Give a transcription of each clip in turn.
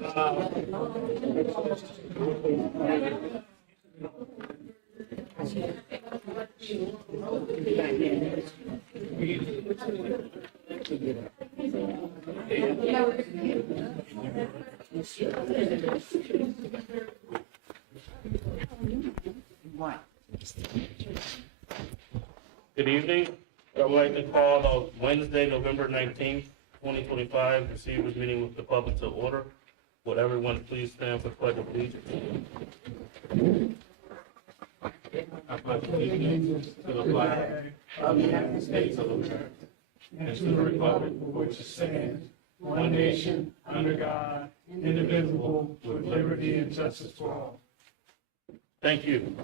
Good evening. I would like to call on Wednesday, November 19th, 2025, receivers meeting with the public to order. Would everyone please stand for the pledge of allegiance? I pledge allegiance to the flag of the United States of America and to the republic for which it stands, one nation, under God, indivisible, with liberty and justice for all. Thank you.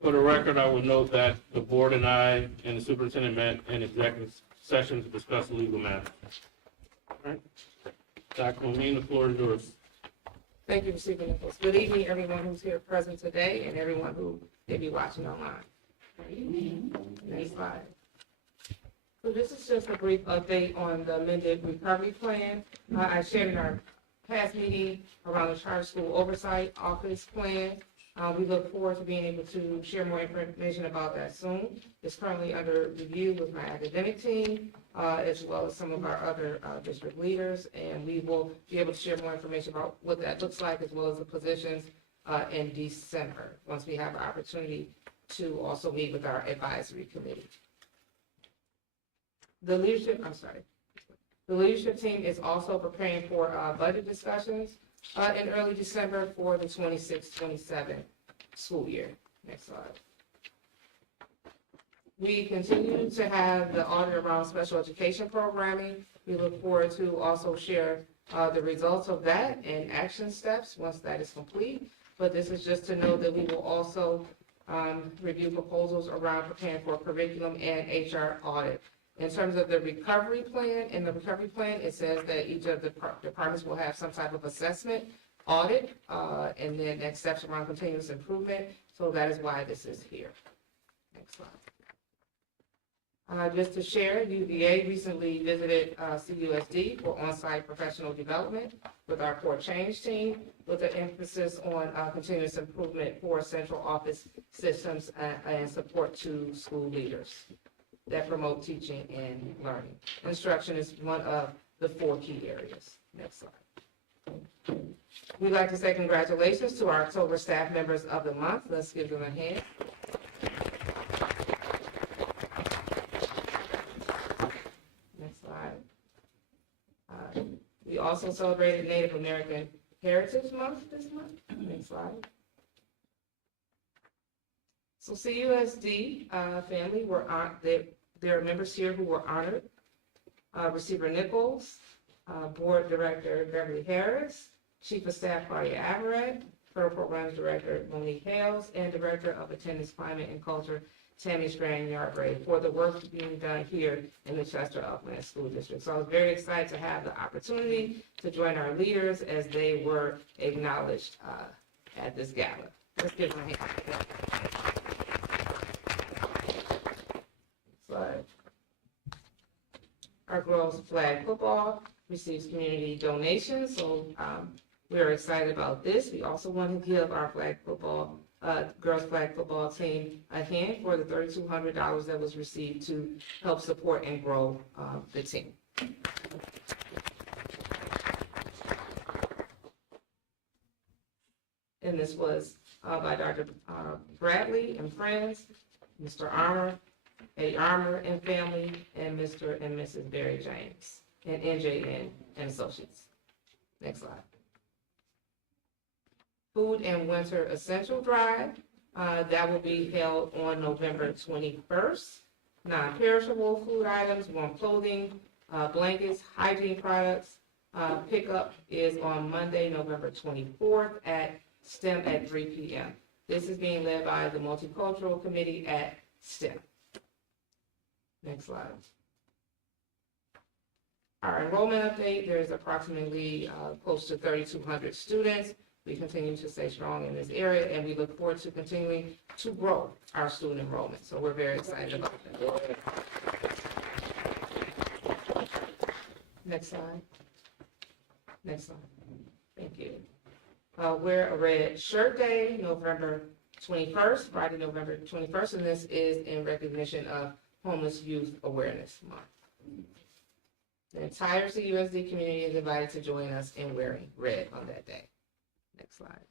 For the record, I will note that the board and I and the superintendent met in executive session to discuss legal matters. All right. Dr. Moline, the floor is yours. Thank you, Mr. Nichols. Good evening, everyone who's here present today and everyone who may be watching online. Next slide. So this is just a brief update on the amended recovery plan. I shared in our past meeting around the charter school oversight office plan. We look forward to being able to share more information about that soon. It's currently under review with my academic team, as well as some of our other district leaders, and we will be able to share more information about what that looks like, as well as the positions in December, once we have an opportunity to also meet with our advisory committee. The leadership team is also preparing for budget discussions in early December for the 26-27 school year. Next slide. We continue to have the audit around special education programming. We look forward to also share the results of that and action steps once that is complete. But this is just to know that we will also review proposals around preparing for curriculum and HR audit. In terms of the recovery plan, in the recovery plan, it says that each of the departments will have some type of assessment, audit, and then next steps around continuous improvement. So that is why this is here. Next slide. Just to share, UVA recently visited CUSD for on-site professional development with our core change team, with an emphasis on continuous improvement for central office systems and support to school leaders that promote teaching and learning. Instruction is one of the 4 key areas. Next slide. We'd like to say congratulations to our October staff members of the month. Let's give them a hand. Next slide. We also celebrated Native American Heritage Month this month. Next slide. So CUSD family were there are members here who were honored. Receiver Nichols, Board Director Beverly Harris, Chief of Staff Claudia Averett, Federal Programs Director Monique Hales, and Director of Attendance, Climate, and Culture Tammy Strand-Yarbrough for the work being done here in the Chester Upland School District. So I was very excited to have the opportunity to join our leaders as they were acknowledged at this gala. Let's give them a hand. Slide. Our girls flag football receives community donations, so we are excited about this. We also want to give our girls flag football team a hand for the $3,200 that was received to help support and grow the team. And this was by Dr. Bradley and friends, Mr. Armour, Eddie Armour and family, and Mr. and Mrs. Barry James, and NJN and Associates. Next slide. Food and Winter Essential Drive. That will be held on November 21st. Non-perishable food items, warm clothing, blankets, hygiene products. Pickup is on Monday, November 24th at STEM at 3 p.m. This is being led by the Multicultural Committee at STEM. Next slide. Our enrollment update, there's approximately close to 3,200 students. We continue to stay strong in this area, and we look forward to continuing to grow our student enrollment. So we're very excited about that. Next slide. Next slide. Thank you. Wear a red shirt day, November 21st, Friday, November 21st, and this is in recognition of Homeless Youth Awareness Month. The entire CUSD community is invited to join us in wearing red on that day. Next slide.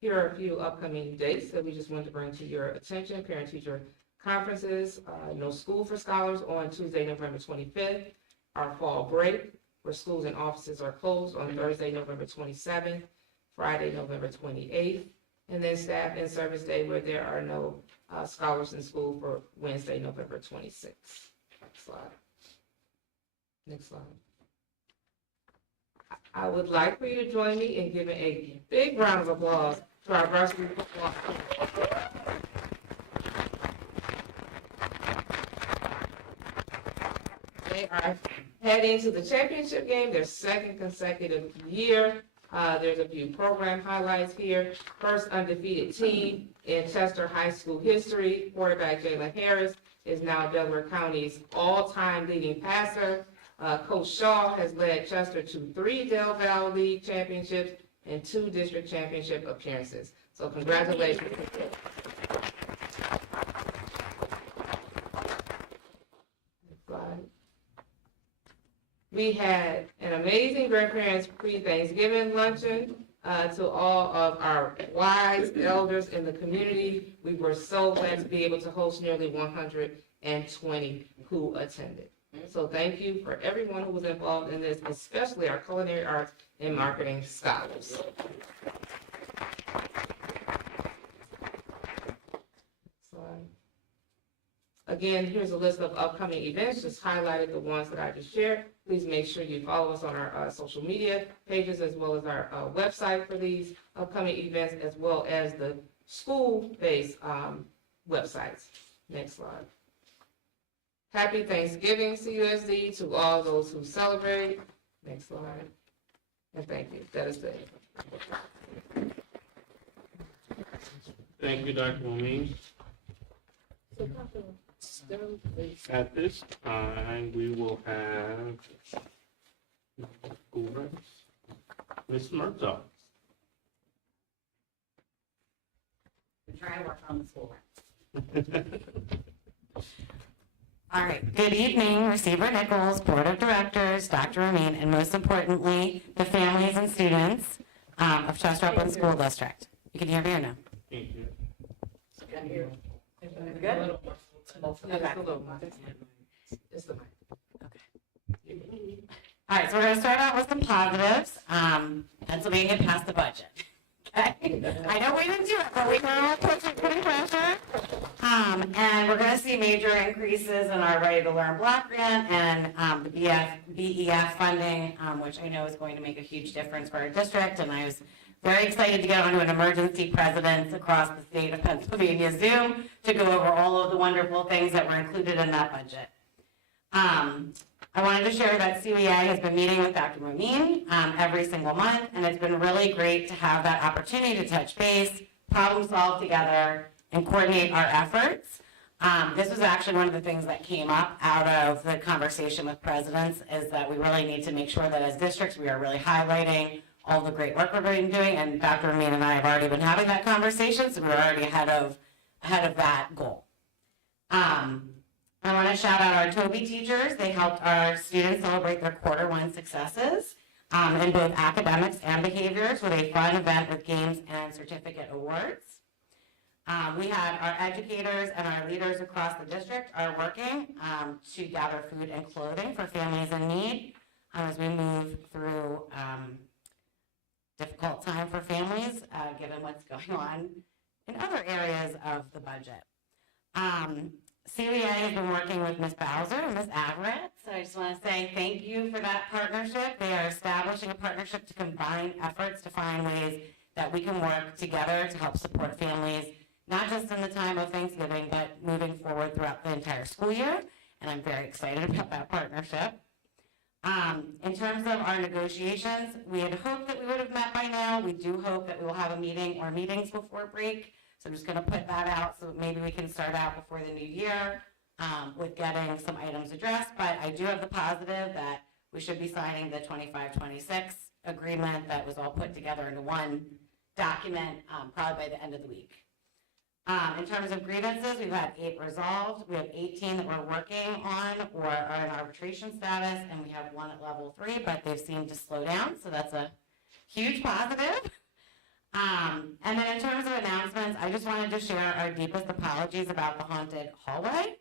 Here are a few upcoming dates that we just wanted to bring to your attention. Parent-teacher conferences, No School for Scholars on Tuesday, November 25th. Our fall break, where schools and offices are closed on Thursday, November 27th, Friday, November 28th, and then Staff and Service Day, where there are no scholars in school, for Wednesday, November 26th. Next slide. Next slide. I would like for you to join me in giving a big round of applause to our varsity football team. They are heading to the championship game, their second consecutive year. There's a few program highlights here. First undefeated team in Chester High School history. Quarterback Jalen Harris is now Delaware County's all-time leading passer. Coach Shaw has led Chester to 3 Del Val League championships and 2 district championship appearances. So congratulations. We had an amazing grandparents pre-Thanksgiving luncheon to all of our wise elders in the community. We were so glad to be able to host nearly 120 who attended. So thank you for everyone who was involved in this, especially our culinary arts and marketing scholars. Again, here's a list of upcoming events, just highlighted the ones that I just shared. Please make sure you follow us on our social media pages, as well as our website for these upcoming events, as well as the school-based websites. Next slide. Happy Thanksgiving, CUSD, to all those who celebrate. Next slide. And thank you. That is it. Thank you, Dr. Momin. At this time, we will have school reps. Ms. Murtaugh. I'm trying to work on the school reps. All right, good evening, Receiver Nichols, Board of Directors, Dr. Amin, and most importantly, the families and students of Chester Upland School District. You can hear me or no? Thank you. Good? No, just a little. Just a mic. Okay. All right, so we're going to start out with some positives. Pennsylvania passed the budget. Okay? I know we didn't do it, but we know we're putting pressure. And we're going to see major increases in our Ready to Learn Block Grant and the BEF funding, which I know is going to make a huge difference for our district. And I was very excited to get onto an emergency presidents across the state of Pennsylvania Zoom to go over all of the wonderful things that were included in that budget. I wanted to share that CEA has been meeting with Dr. Momin every single month, and it's been really great to have that opportunity to touch base, problem solve together, and coordinate our efforts. This was actually one of the things that came up out of the conversation with presidents, is that we really need to make sure that as districts we are really highlighting all the great work we're going to be doing, and Dr. Amin and I have already been having that conversation, so we're already ahead of that goal. I want to shout out our Toby teachers. They helped our students celebrate their Q1 successes in both academics and behaviors with a fun event with games and certificate awards. We had our educators and our leaders across the district are working to gather food and clothing for families in need as we move through difficult time for families, given what's going on in other areas of the budget. CEA has been working with Ms. Bowser and Ms. Everett, so I just want to say thank you for that partnership. They are establishing a partnership to combine efforts to find ways that we can work together to help support families, not just in the time of Thanksgiving, but moving forward throughout the entire school year, and I'm very excited about that partnership. In terms of our negotiations, we had hoped that we would have met by now. We do hope that we will have a meeting or meetings before break. So I'm just going to put that out so maybe we can start out before the new year. with getting some items addressed, but I do have the positive that we should be signing the 25-26 agreement that was all put together into one document, probably by the end of the week. In terms of grievances, we've had 8 resolved. We have 18 that we're working on or are in arbitration status, and we have 1 at level 3, but they've seemed to slow down, so that's a huge positive. And then in terms of announcements, I just wanted to share our deepest apologies about the haunted hallway.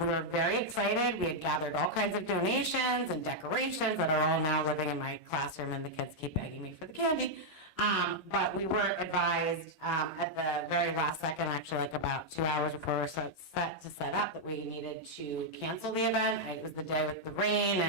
We were very excited. We had gathered all kinds of donations and decorations that are all now living in my classroom, and the kids keep begging me for the candy. But we were advised at the very last second, actually like about 2 hours before we were set to set up, that we needed to cancel the event. It was the day with the rain,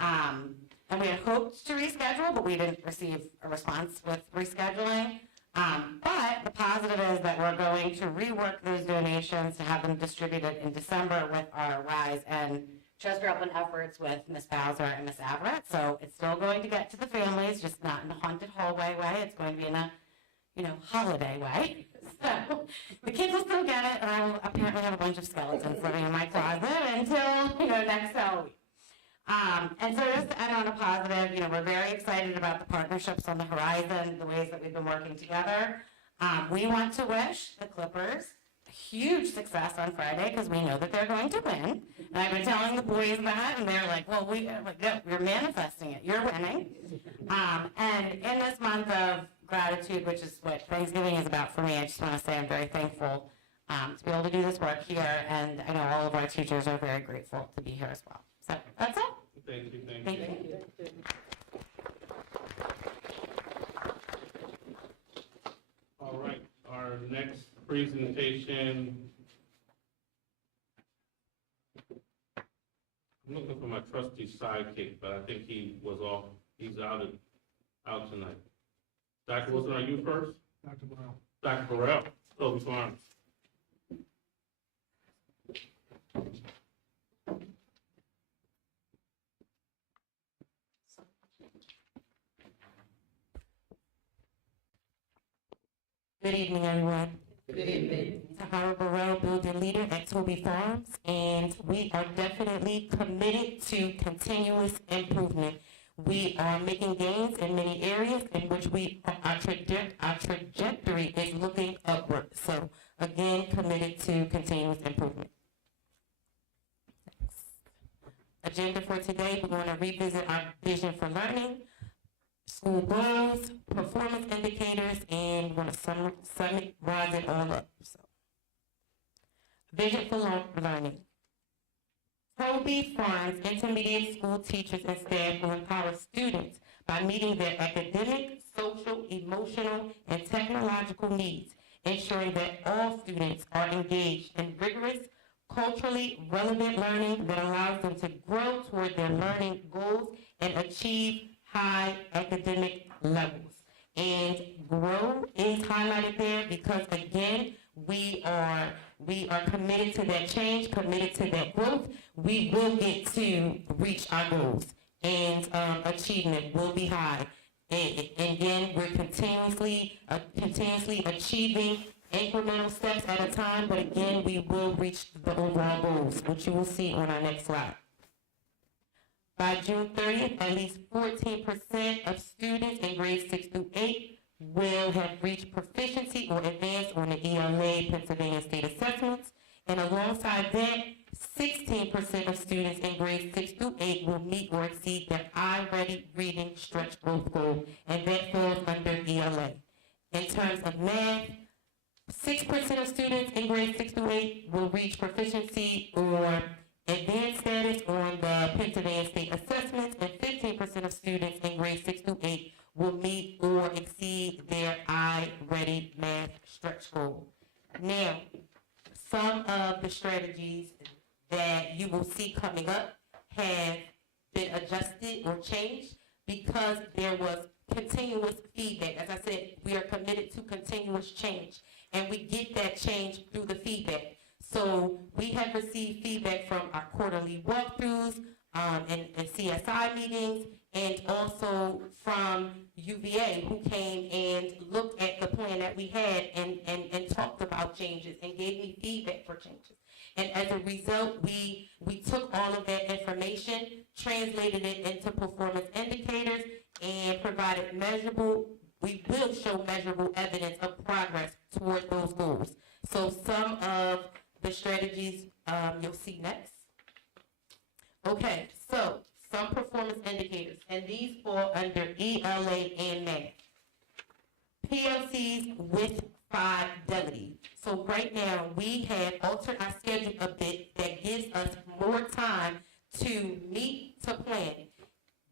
and we had hoped to reschedule, but we didn't receive a response with rescheduling. But the positive is that we're going to rework those donations to have them distributed in December with our RISE and Chester Upland efforts with Ms. Bowser and Ms. Averett. So it's still going to get to the families, just not in a haunted hallway way. It's going to be in a, holiday way. So the kids will still get it, and I will apparently have a bunch of skeletons living in my closet until, next Halloween. And so just to end on a positive, we're very excited about the partnerships on the horizon, the ways that we've been working together. We want to wish the Clippers a huge success on Friday because we know that they're going to win. And I've been telling the boys that, and they're like, well, no, you're manifesting it. You're winning. And in this month of gratitude, which is what Thanksgiving is about for me, I just want to say I'm very thankful to be able to do this work here, and I know all of our teachers are very grateful to be here as well. So that's it. Thank you. Thank you. All right, our next presentation. I'm looking for my trusty sidekick, but I think he was off. He's out tonight. Dr. Wilson, are you first? Dr. Brown. Dr. Burrell, Toby Farms. Good evening, everyone. Good evening. Tahara Burrell, building leader at Toby Farms, and we are definitely committed to continuous improvement. We are making gains in many areas in which our trajectory is looking upward. So, again, committed to continuous improvement. Agenda for today, we're going to revisit our vision for learning, school goals, performance indicators, and we're going to summarize it all up. So, vision for learning. Toby Farms intermediate school teachers and staff will empower students by meeting their academic, social, emotional, and technological needs, ensuring that all students are engaged in rigorous, culturally relevant learning that allows them to grow toward their learning goals and achieve high academic levels. And grow is highlighted there because, again, we are committed to that change, committed to that growth. We will get to reach our goals, and achievement will be high. And again, we're continuously achieving incremental steps at a time, but again, we will reach the overall goals, which you will see on our next slide. By June 30th, at least 14% of students in grades 6 through 8 will have reached proficiency or advanced on the ELA Pennsylvania State Assessments. And alongside that, 16% of students in grades 6 through 8 will meet or exceed their iReady reading stretch growth goal, and that falls under ELA. In terms of math, 6% of students in grades 6 through 8 will reach proficiency or advanced status on the Pennsylvania State Assessments, and 15% of students in grades 6 through 8 will meet or exceed their iReady math stretch goal. Now, some of the strategies that you will see coming up have been adjusted or changed because there was continuous feedback. As I said, we are committed to continuous change, and we get that change through the feedback. So we have received feedback from our quarterly walkthroughs and CSI meetings, and also from UVA, who came and looked at the plan that we had and talked about changes and gave me feedback for changes. And as a result, we took all of that information, translated it into performance indicators, and provided we will show measurable evidence of progress toward those goals. So some of the strategies you'll see next. Okay, so some performance indicators, and these fall under ELA and math. PLCs with fidelity. So right now, we have altered our schedule a bit that gives us more time to meet to plan.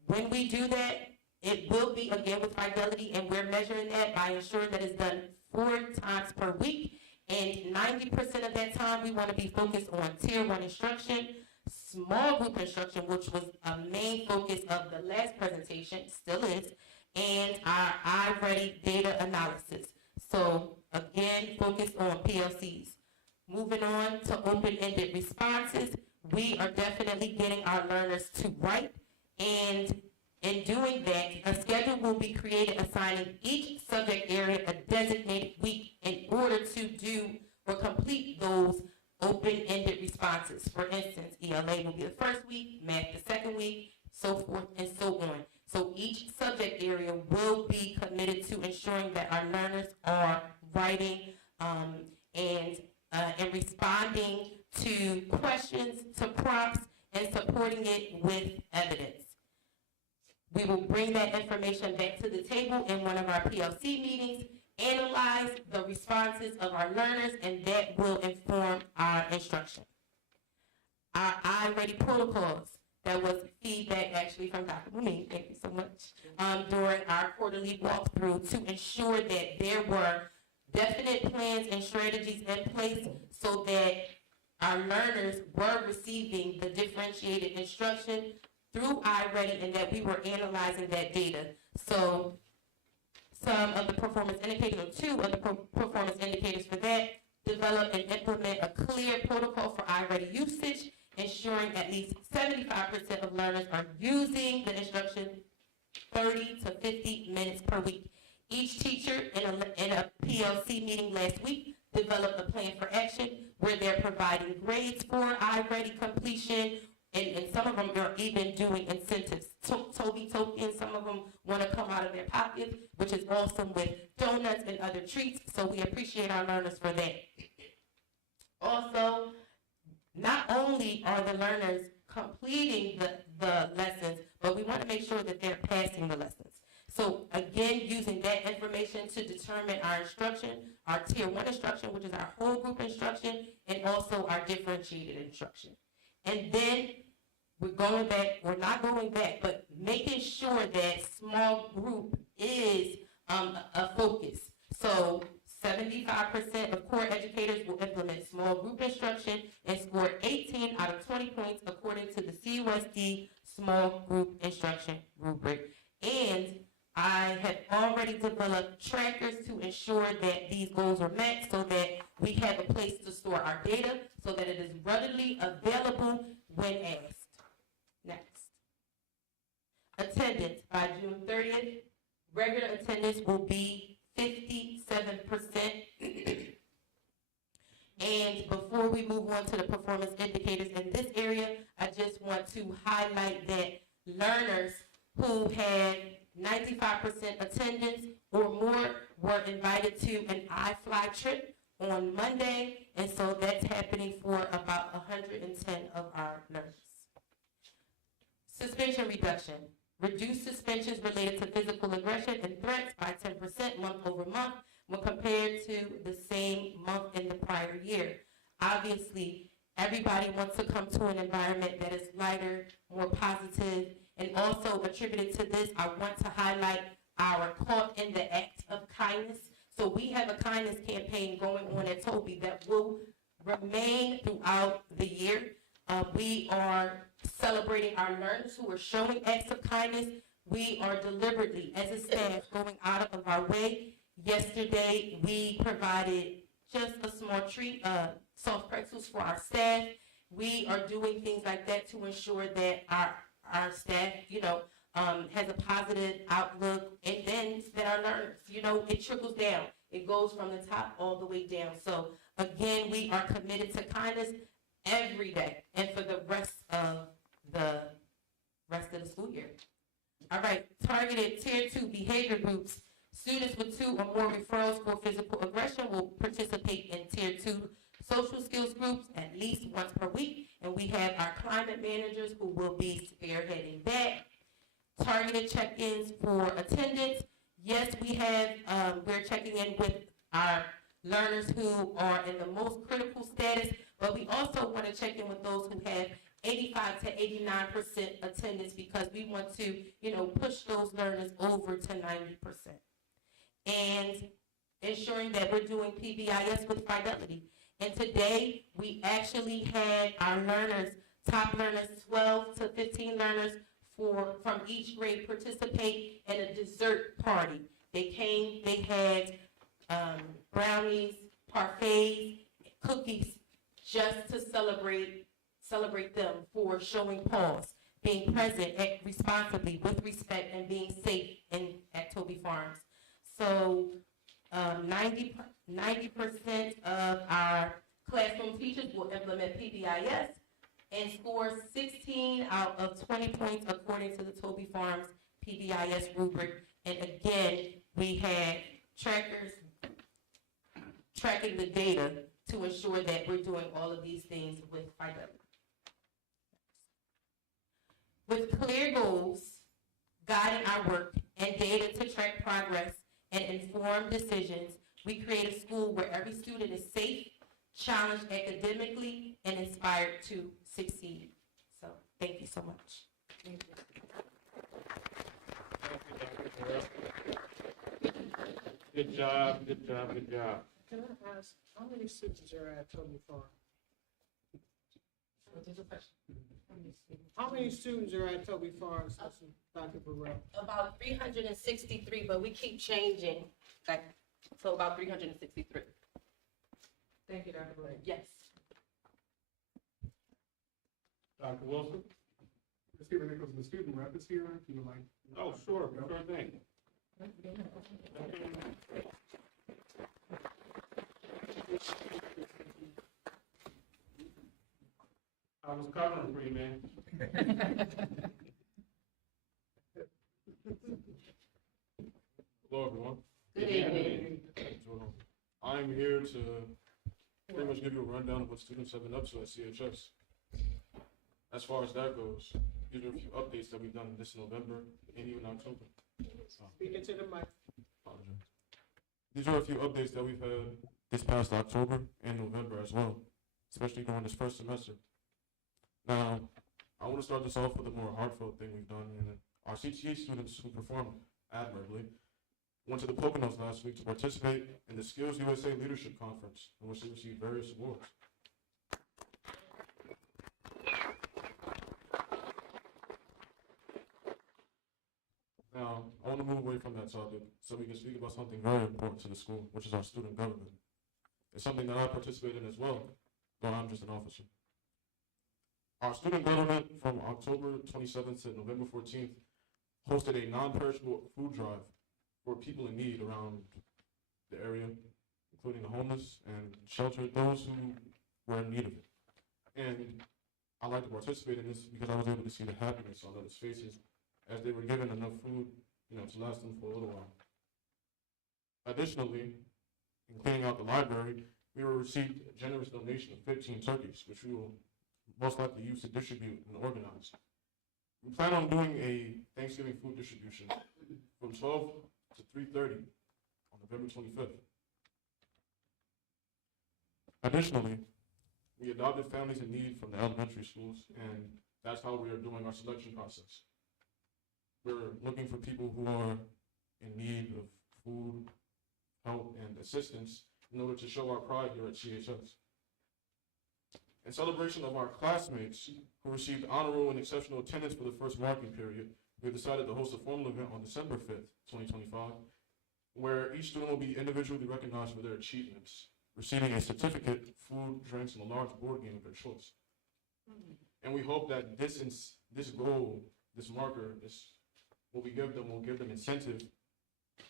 When we do that, it will be again with fidelity, and we're measuring that by ensuring that it's done 4 times per week. And 90% of that time, we want to be focused on Tier 1 instruction, small group instruction, which was a main focus of the last presentation, still is, and our iReady data analysis. So again, focus on PLCs. Moving on to open-ended responses, we are definitely getting our learners to write, and in doing that, a schedule will be created assigning each subject area a designated week in order to do or complete those open-ended responses. For instance, ELA will be the first week, math the second week, so forth and so on. So each subject area will be committed to ensuring that our learners are writing and responding to questions, to prompts, and supporting it with evidence. We will bring that information back to the table in one of our PLC meetings, analyze the responses of our learners, and that will inform our instruction. Our iReady protocols, that was feedback actually from Dr. Mumine, thank you so much, during our quarterly walkthrough to ensure that there were definite plans and strategies in place so that our learners were receiving the differentiated instruction through iReady and that we were analyzing that data. So some of the performance indicators, or 2 of the performance indicators for that, develop and implement a clear protocol for iReady usage, ensuring at least 75% of learners are using the instruction 30 to 50 minutes per week. Each teacher in a PLC meeting last week developed a plan for action where they're providing grades for iReady completion, and some of them are even doing incentives. Toby tokens, some of them want to come out of their pockets, which is awesome, with donuts and other treats, so we appreciate our learners for that. Also, not only are the learners completing the lessons, but we want to make sure that they're passing the lessons. So again, using that information to determine our instruction, our Tier 1 instruction, which is our whole group instruction, and also our differentiated instruction. And then we're not going back, but making sure that small group is a focus. So 75% of core educators will implement small group instruction and score 18 out of 20 points according to the CUSD small group instruction rubric. And I have already developed trackers to ensure that these goals are met so that we have a place to store our data so that it is readily available when asked. Next. Attendance by June 30th. Regular attendance will be 57%. And before we move on to the performance indicators in this area, I just want to highlight that learners who had 95% attendance or more were invited to an iFly trip on Monday, and so that's happening for about 110 of our learners. Suspension reduction. Reduce suspensions related to physical aggression and threats by 10% month over month when compared to the same month in the prior year. Obviously, everybody wants to come to an environment that is lighter, more positive, and also attributed to this, I want to highlight our Caught in the Act of Kindness. So we have a kindness campaign going on at Toby that will remain throughout the year. We are celebrating our learners who are showing acts of kindness. We are deliberately, as a staff, going out of our way. Yesterday, we provided just a small treat, soft pretzels for our staff. We are doing things like that to ensure that our staff, has a positive outlook, and then that our learners, it trickles down. It goes from the top all the way down. So again, we are committed to kindness. every day and for the rest of the school year. All right, targeted Tier 2 behavior groups. Students with 2 or more referrals for physical aggression will participate in Tier 2 social skills groups at least once per week. And we have our climate managers who will be spearheading that. Targeted check-ins for attendance. Yes, we have, we're checking in with our learners who are in the most critical status, but we also want to check in with those who have 85 to 89% attendance because we want to, push those learners over to 90%. And ensuring that we're doing PBIS with fidelity. And today, we actually had our learners, top learners, 12 to 15 learners from each grade participate in a dessert party. They came, they had brownies, parfaits, cookies, just to celebrate them for showing pause, being present responsibly, with respect, and being safe at Toby Farms. So 90% of our classroom teachers will implement PBIS and score 16 out of 20 points according to the Toby Farms PBIS rubric. And again, we had trackers tracking the data to ensure that we're doing all of these things with fidelity. With clear goals, guiding our work, and data to track progress and inform decisions, we create a school where every student is safe, challenged academically, and inspired to succeed. So, thank you so much. Thank you. Thank you, Dr. Burrell. Good job, good job, good job. Can I ask, how many students are at Toby Farm? How many students are at Toby Farms, Dr. Burrell? About 363, but we keep changing, so about 363. Thank you, Dr. Burrell. Yes. Dr. Wilson? Stephen Nichols, the student rep is here, if you would like. Oh, sure thing. I was covering for you, man. Hello, everyone. Good evening. So, I'm here to pretty much give you a rundown of what students have been up to at CHS. As far as that goes, these are a few updates that we've done this November and even October. Speak into the mic. Apologize. These are a few updates that we've had this past October and November as well, especially during this first semester. Now, I want to start this off with a more heartfelt thing we've done. And our CTE students who performed admirably went to the Poconos last week to participate in the Skills USA Leadership Conference, in which they received various awards. Now, I want to move away from that topic so we can speak about something very important to the school, which is our student government. It's something that I participate in as well, though I'm just an officer. Our student government from October 27th to November 14th hosted a non-perishable food drive for people in need around the area, including the homeless and sheltered, those who were in need of it. And I like to participate in this because I was able to see the happiness on others' faces as they were given enough food, to last them for a little while. Additionally, in cleaning out the library, we received a generous donation of 15 turkeys, which we will most likely use to distribute and organize. We plan on doing a Thanksgiving food distribution from 12 to 3:30 on November 25th. Additionally, we adopted families in need from the elementary schools, and that's how we are doing our selection process. We're looking for people who are in need of food, help, and assistance in order to show our pride here at CHS. In celebration of our classmates who received honor roll and exceptional attendance for the first marking period, we have decided to host a formal event on December 5th, 2025, where each student will be individually recognized for their achievements, receiving a certificate, food, drinks, and a large board game of their choice. And we hope that this goal, this marker, what we give them will give them incentive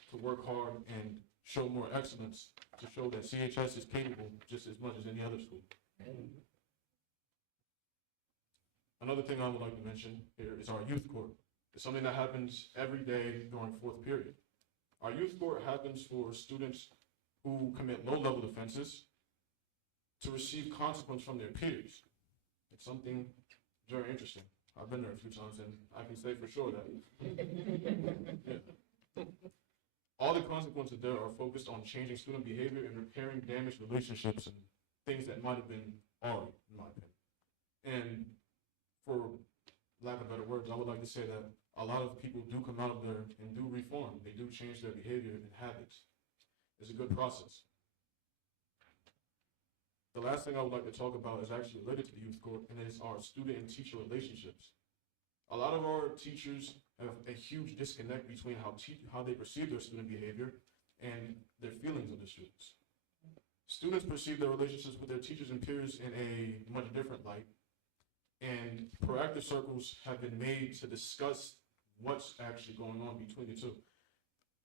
to work hard and show more excellence, to show that CHS is capable just as much as any other school. Another thing I would like to mention here is our youth court. It's something that happens every day during fourth period. Our youth court happens for students who commit low-level offenses to receive consequence from their peers. It's something very interesting. I've been there a few times, and I can say for sure that. Yeah. All the consequences there are focused on changing student behavior and repairing damaged relationships and things that might have been already, in my opinion. And for lack of better words, I would like to say that a lot of people do come out of there and do reform. They do change their behavior and habits. It's a good process. The last thing I would like to talk about is actually related to the youth court, and it is our student and teacher relationships. A lot of our teachers have a huge disconnect between how they perceive their student behavior and their feelings of the students. Students perceive their relationships with their teachers and peers in a much different light, and proactive circles have been made to discuss what's actually going on between the two.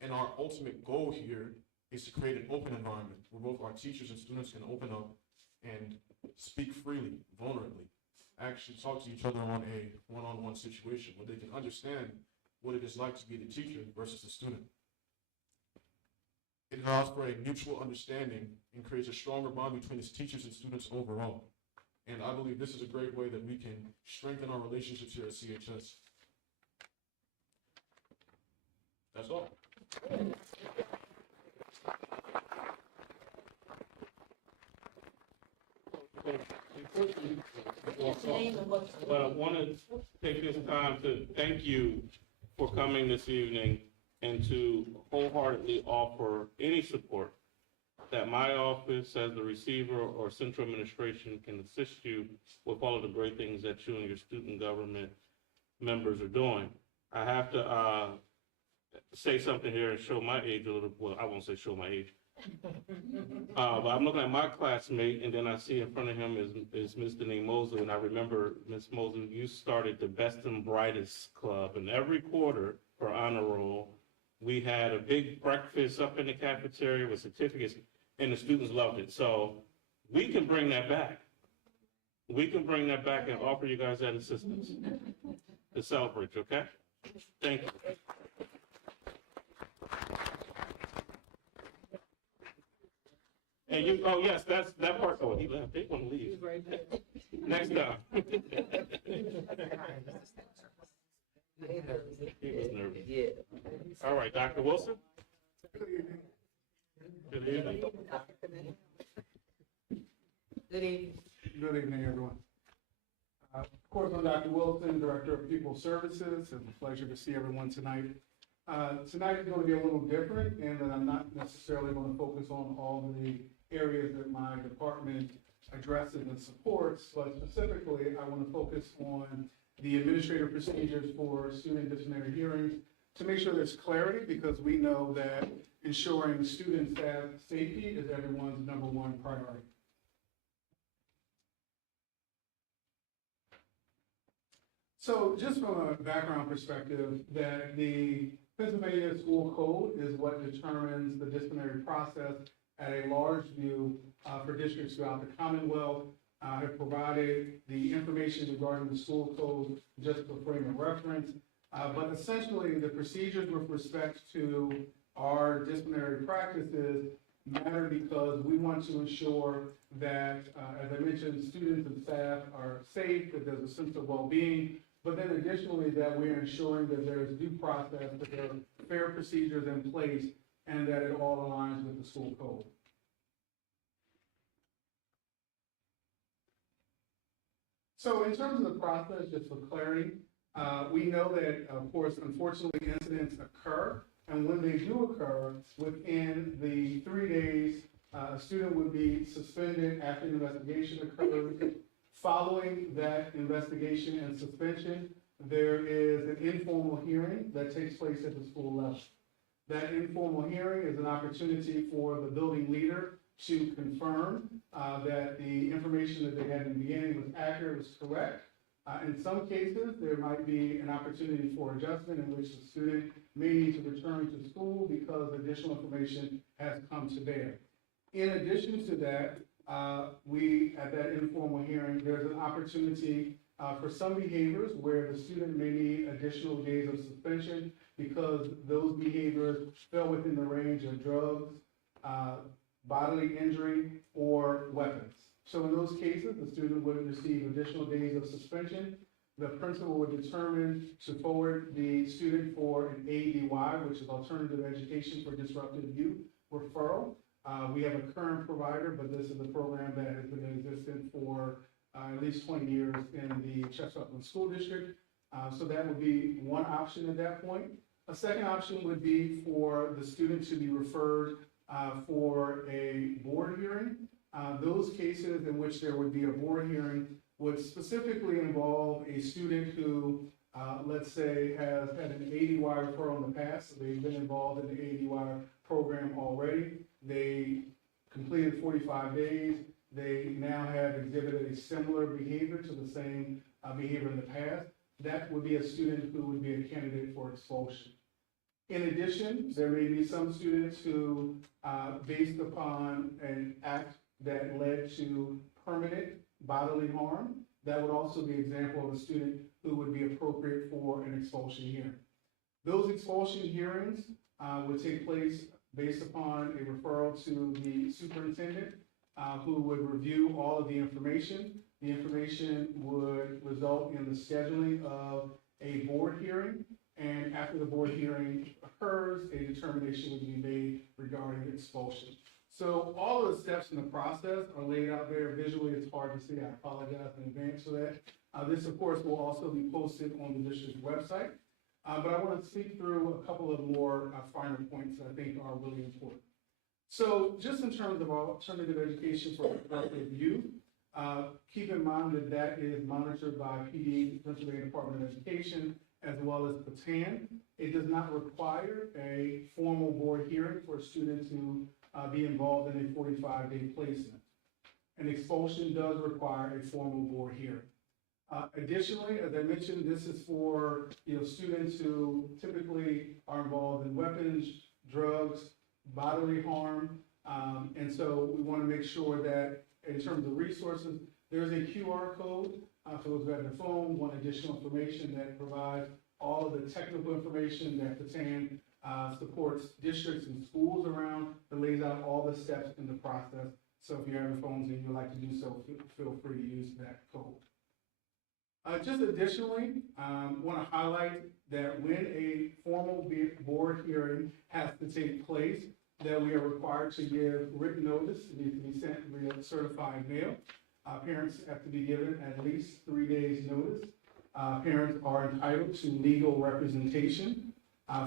And our ultimate goal here is to create an open environment where both our teachers and students can open up and speak freely, vulnerably, actually talk to each other on a one-on-one situation where they can understand what it is like to be the teacher versus the student. It allows for a mutual understanding and creates a stronger bond between its teachers and students overall. And I believe this is a great way that we can strengthen our relationships here at CHS. That's all. But I want to take this time to thank you for coming this evening and to wholeheartedly offer any support that my office as the receiver or central administration can assist you with all of the great things that you and your student government members are doing. I have to say something here and show my age a little, well, I won't say show my age. But I'm looking at my classmate, and then I see in front of him is Ms. Denise Mosley, and I remember, Ms. Mosley, you started the Best and Brightest Club, and every quarter for honor roll, we had a big breakfast up in the cafeteria with certificates, and the students loved it. So we can bring that back. We can bring that back and offer you guys that assistance to celebrate, okay? Thank you. And you, oh yes, that's that part. Oh, he left. They want to leave. Next time. He was nervous. Yeah. All right, Dr. Wilson. Good evening. Good evening. Good evening, everyone. Of course, I'm Dr. Wilson, Director of Pupil Services. It's a pleasure to see everyone tonight. Tonight is going to be a little different in that I'm not necessarily going to focus on all the areas that my department addresses and supports, but specifically, I want to focus on the administrative procedures for student disciplinary hearings to make sure there's clarity, because we know that ensuring student staff safety is everyone's number one priority. So just from a background perspective, that the Pennsylvania School Code is what determines the disciplinary process at a large view for districts throughout the Commonwealth. I have provided the information regarding the school code just for frame of reference, but essentially the procedures with respect to our disciplinary practices matter because we want to ensure that, as I mentioned, students and staff are safe, that there's a sense of well-being, but then additionally that we're ensuring that there's due process, that there are fair procedures in place, and that it all aligns with the school code. So in terms of the process, just for clarity, we know that, of course, unfortunately, incidents occur, and when they do occur, within the 3 days, a student would be suspended after an investigation occurs. Following that investigation and suspension, there is an informal hearing that takes place at the school level. That informal hearing is an opportunity for the building leader to confirm that the information that they had in the beginning was accurate, was correct. In some cases, there might be an opportunity for adjustment in which the student may need to return to school because additional information has come to bear. In addition to that, at that informal hearing, there's an opportunity For some behaviors where the student may need additional days of suspension because those behaviors fell within the range of drugs, bodily injury, or weapons. So in those cases, the student would receive additional days of suspension. The principal would determine to forward the student for an ADY, which is Alternative Education for Disruptive Youth referral. We have a current provider, but this is a program that has been in existence for at least 20 years in the Chester Upland School District. So that would be one option at that point. A second option would be for the student to be referred for a board hearing. Those cases in which there would be a board hearing would specifically involve a student who, let's say, has had an ADY referral in the past. So they've been involved in the ADY program already. They completed 45 days. They now have exhibited a similar behavior to the same behavior in the past. That would be a student who would be a candidate for expulsion. In addition, there may be some students who, based upon an act that led to permanent bodily harm, that would also be an example of a student who would be appropriate for an expulsion hearing. Those expulsion hearings would take place based upon a referral to the superintendent, who would review all of the information. The information would result in the scheduling of a board hearing, and after the board hearing occurs, a determination would be made regarding expulsion. So all of the steps in the process are laid out there visually. It's hard to see. I apologize in advance for that. This, of course, will also be posted on the district's website. But I want to speak through a couple of more finer points that I think are really important. So just in terms of alternative education for productive youth, keep in mind that that is monitored by PD, Pennsylvania Department of Education, as well as PATAN. It does not require a formal board hearing for a student to be involved in a 45-day placement. An expulsion does require a formal board hearing. Additionally, as I mentioned, this is for students who typically are involved in weapons, drugs, bodily harm, and so we want to make sure that in terms of resources, there's a QR code for those who have their phone, one additional information that provides all of the technical information that PATAN supports districts and schools around, that lays out all the steps in the process. So if you have your phones and you'd like to do so, feel free to use that code. Just additionally, want to highlight that when a formal board hearing has to take place, that we are required to give written notice. It needs to be sent via certified mail. Parents have to be given at least 3 days notice. Parents are entitled to legal representation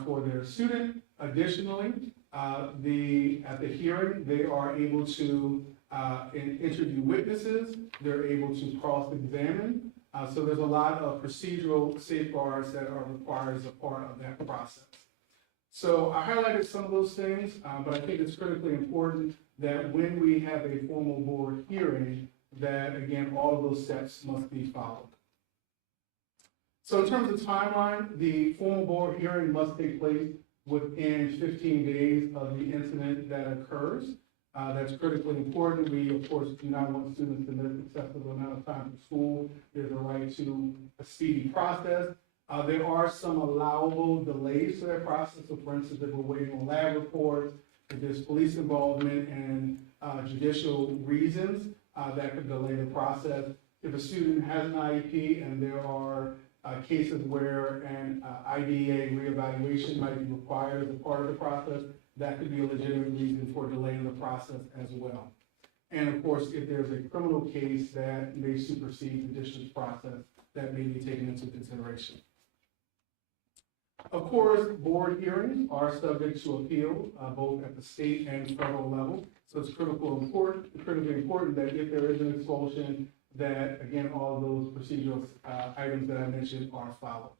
for their student. Additionally, at the hearing, they are able to interview witnesses. They're able to cross-examine. So there's a lot of procedural safeguards that are required as a part of that process. So I highlighted some of those things, but I think it's critically important that when we have a formal board hearing, that again, all of those steps must be followed. So in terms of timeline, the formal board hearing must take place within 15 days of the incident that occurs. That's critically important. We, of course, do not want students to miss excessive amount of time from school. There's a right to a speedy process. There are some allowable delays to that process. So for instance, if we're waiting on lab reports, if there's police involvement and judicial reasons, that could delay the process. If a student has an IEP and there are cases where an IDEA reevaluation might be required as a part of the process, that could be a legitimate reason for delaying the process as well. And of course, if there's a criminal case that may supersede the district's process, that may be taken into consideration. Of course, board hearings are subject to appeal, both at the state and federal level. So it's critically important that if there is an expulsion, that again, all of those procedural items that I mentioned are followed.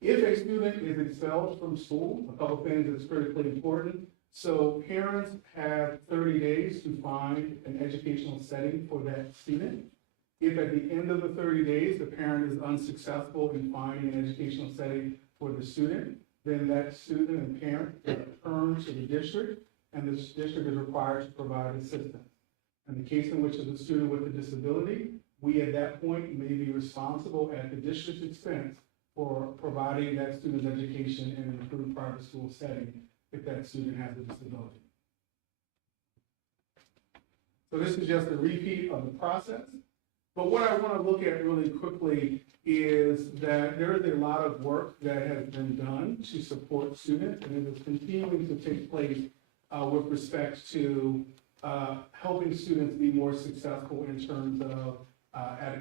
If a student is expelled from school, a couple things that's critically important. So parents have 30 days to find an educational setting for that student. If at the end of the 30 days, the parent is unsuccessful in finding an educational setting for the student, then that student and parent return to the district, and the district is required to provide assistance. In the case in which of a student with a disability, we at that point may be responsible at the district's expense for providing that student's education in an improved private school setting if that student has a disability. So this is just a repeat of the process. But what I want to look at really quickly is that there is a lot of work that has been done to support students, and it is continuing to take place with respect to helping students be more successful in terms of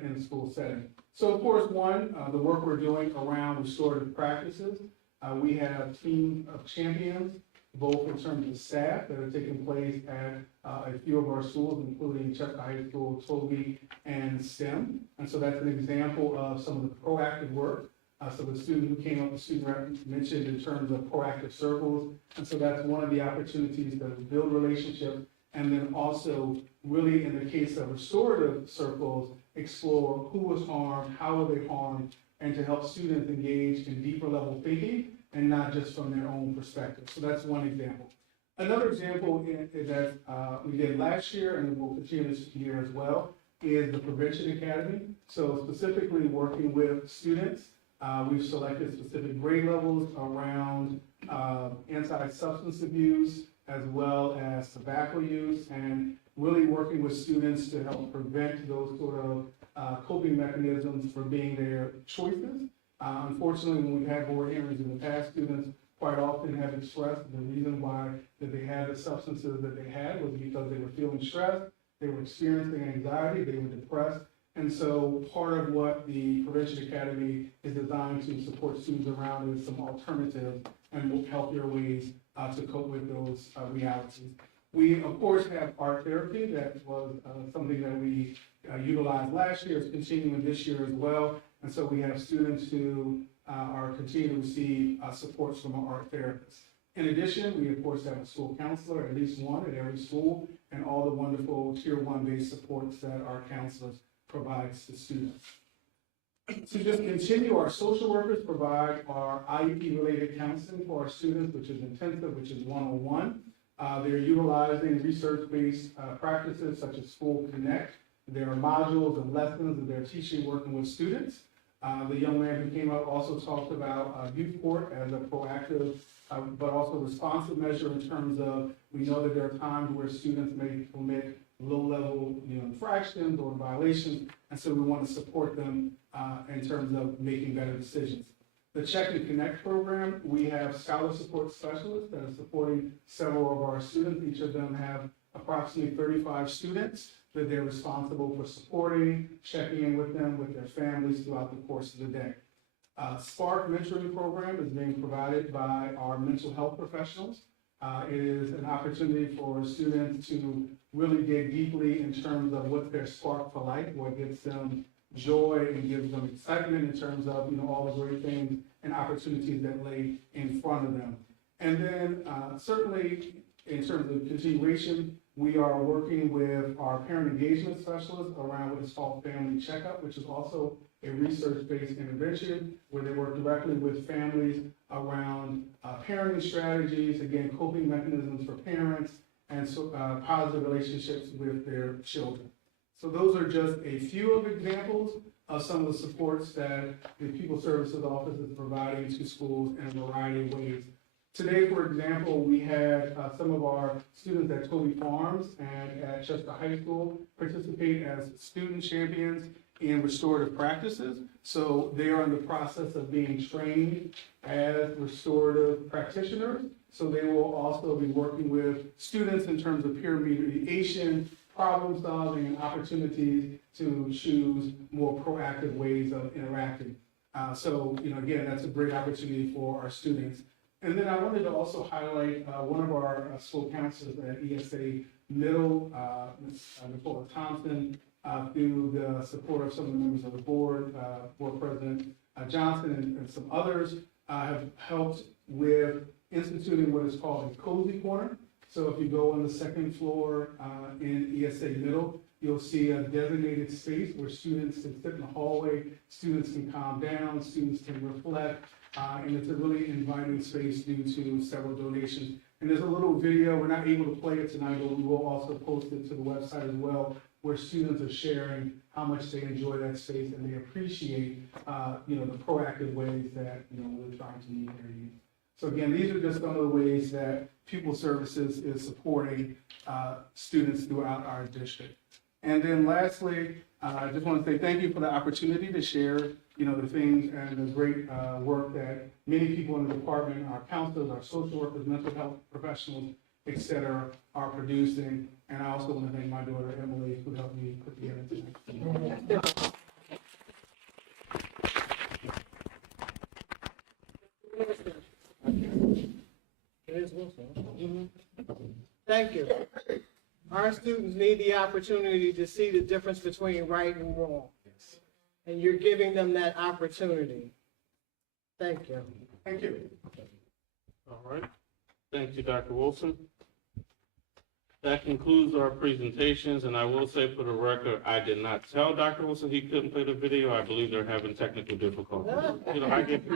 in a school setting. So of course, one, the work we're doing around restorative practices. We have teams of champions, both in terms of staff that are taking place at a few of our schools, including Chester High School, Toby, and STEM. And so that's an example of some of the proactive work. So the student who came up, the student rep mentioned in terms of proactive circles. And so that's one of the opportunities to build relationships. And then also, really in the case of restorative circles, explore who was harmed, how were they harmed, and to help students engage in deeper level thinking and not just from their own perspective. So that's one example. Another example that we did last year and we'll continue this year as well is the Prevention Academy. So specifically working with students, we've selected specific grade levels around anti-substance abuse as well as tobacco use, and really working with students to help prevent those sort of coping mechanisms for being their choices. Unfortunately, when we've had board hearings in the past, students quite often have expressed the reason why that they had the substances that they had was because they were feeling stressed, they were experiencing anxiety, they were depressed. And so part of what the Prevention Academy is designed to support students around is some alternatives and healthier ways to cope with those realities. We, of course, have art therapy. That was something that we utilized last year. It's continuing this year as well. And so we have students who are continuing to receive supports from our art therapists. In addition, we, of course, have a school counselor, at least one at every school, and all the wonderful Tier 1 based supports that our counselors provides to students. To just continue, our social workers provide our IEP-related counseling for our students, which is intensive, which is one-on-one. They're utilizing research-based practices such as School Connect. There are modules and lessons that they're teaching working with students. The young man who came up also talked about youth court as a proactive but also responsive measure in terms of, we know that there are times where students may commit low-level infractions or violations, and so we want to support them in terms of making better decisions. The Check and Connect program, we have scholar support specialists that are supporting several of our students. Each of them have approximately 35 students that they're responsible for supporting, checking in with them, with their families throughout the course of the day. Spark mentoring program is being provided by our mental health professionals. It is an opportunity for students to really dig deeply in terms of what's their spark for life, what gives them joy and gives them excitement in terms of all the great things and opportunities that lay in front of them. And then certainly in terms of continuation, we are working with our parent engagement specialists around what is called Family Checkup, which is also a research-based intervention where they work directly with families around parenting strategies, again, coping mechanisms for parents, and so, positive relationships with their children. So those are just a few of examples of some of the supports that the People Services Office is providing to schools in a variety of ways. Today, for example, we had some of our students at Toby Farms and at Chester High School participate as student champions in restorative practices. So they are in the process of being trained as restorative practitioners. So they will also be working with students in terms of peer mediation, problem solving, and opportunities to choose more proactive ways of interacting. So again, that's a great opportunity for our students. And then I wanted to also highlight one of our school counselors at ESA Middle, Ms. Nicole Thompson, through the support of some of the members of the board, Board President Johnson and some others, have helped with instituting what is called a cozy corner. So if you go on the second floor in ESA Middle, you'll see a designated space where students can sit in the hallway, students can calm down, students can reflect, and it's a really inviting space due to several donations. And there's a little video, we're not able to play it tonight, but we will also post it to the website as well, where students are sharing how much they enjoy that space and they appreciate, the proactive ways that, we're trying to meet their needs. So again, these are just some of the ways that Pupil Services is supporting students throughout our district. And then lastly, I just want to say thank you for the opportunity to share, the things and the great work that many people in the department, our counselors, our social workers, mental health professionals, et cetera, are producing. And I also want to thank my daughter, Emily, who helped me put together tonight. Ms. Wilson. Thank you. Our students need the opportunity to see the difference between right and wrong. And you're giving them that opportunity. Thank you. Thank you. All right. Thank you, Dr. Wilson. That concludes our presentations, and I will say for the record, I did not tell Dr. Wilson he couldn't play the video. I believe they're having technical difficulties. I get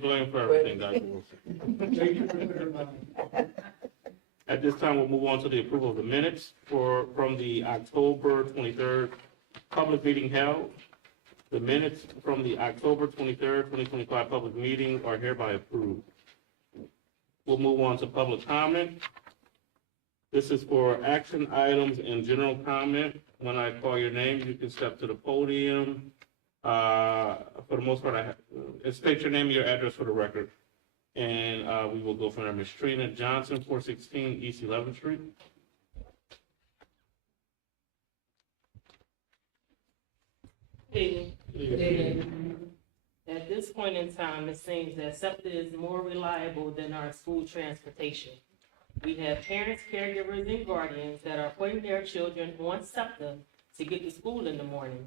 blamed for everything, Dr. Wilson. Thank you for the reminder. At this time, we'll move on to the approval of the minutes from the October 23rd public meeting held. The minutes from the October 23rd, 2025 public meeting are hereby approved. We'll move on to public comment. This is for action items and general comment. When I call your name, you can step to the podium. For the most part, state your name and your address for the record. And we will go from there. Ms. Trina Johnson, 416 East 11th Street. At this point in time, it seems that SEPTA is more reliable than our school transportation. We have parents, caregivers, and guardians that are putting their children on SEPTA to get to school in the morning.